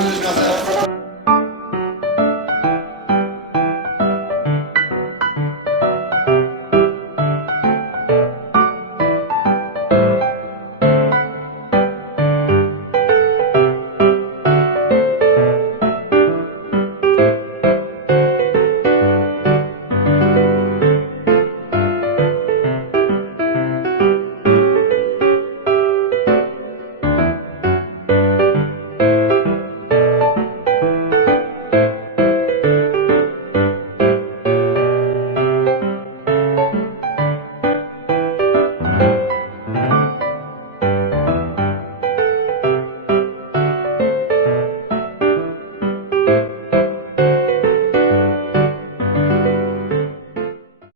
します。